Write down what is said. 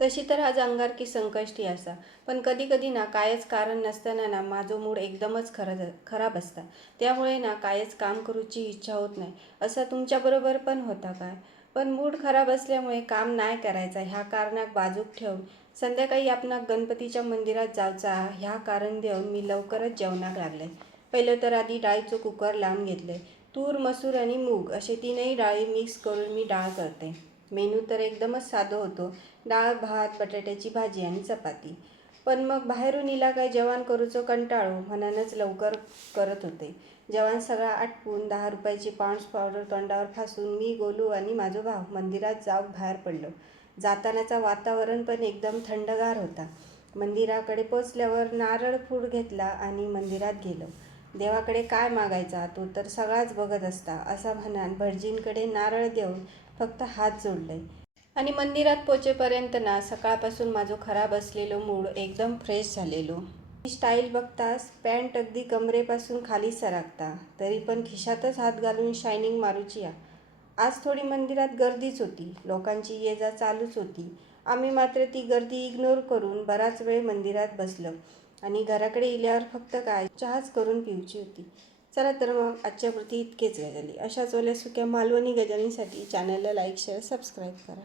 तशी तर आज अंगारकी संकष्टी असा, पण कधी कधी ना कायच कारण नसताना ना माझो मूड एकदमच खराब असता. त्यामुळे ना कायच काम करूची इच्छा होत नाही. असा तुमच्याबरोबर पण होता काय? पण मूड खराब असल्यामुळे काम नाही करायचा ह्या कारणाक बाजूक ठेवून संध्याकाळी आपणा गणपतीच्या मंदिरात जायचा ह्या कारण देऊन मी लवकरच जेवणाक लागले. पहिलं तर आधी डाळीचं कुकर लावून घेतले. तूर, मसूर आणि मूग असे तीनही डाळी मिक्स करून मी डाळ करते. मेनू तर एकदमच साधं होतो. डाळ, भात, बटाट्याची भाजी आणि चपाती. पण मग बाहेरून इला काय जेवण करूचो कंटाळो म्हणूनच लवकर करत होते. जेवण सगळं आटपून 10 रुपयाची पाऊंड्स पावडर तोंडावर फासून मी, गोलू आणि माझा भाऊ मंदिरात जाऊक बाहेर पडलो. जातानाचा वातावरण पण एकदम थंडगार होता. मंदिराकडे पोचल्यावर नारळ फूल घेतला आणि मंदिरात गेलो. देवाकडे काय मागायचा तो तर सगळाच बघत असता असा म्हणान भटजींकडे नारळ देऊन फक्त हात जोडले. आणि मंदिरात पोचेपर्यंत ना सकाळपासून माझो खराब असलेलो मूड एकदम फ्रेश झालेलो. ही स्टाईल बघतास पॅन्ट अगदी कमरेपासून खाली सरकता, तरी पण खिशातच हात घालून शायनिंग मारूची या. आज थोडी मंदिरात गर्दीच होती. लोकांची ये जा चालूच होती. आम्ही मात्र ती गर्दी इग्नोर करून बराच वेळ मंदिरात बसलो आणि घराकडे इल्यावर फक्त काय चहाच करून पिऊची होती. चला तर मग आजच्यापुरती इतकेच गजाली. अशाच ओल्या सुक्या मालवणी गजालींसाठी चॅनलला लाईक, शेअर, सबस्क्राईब करा.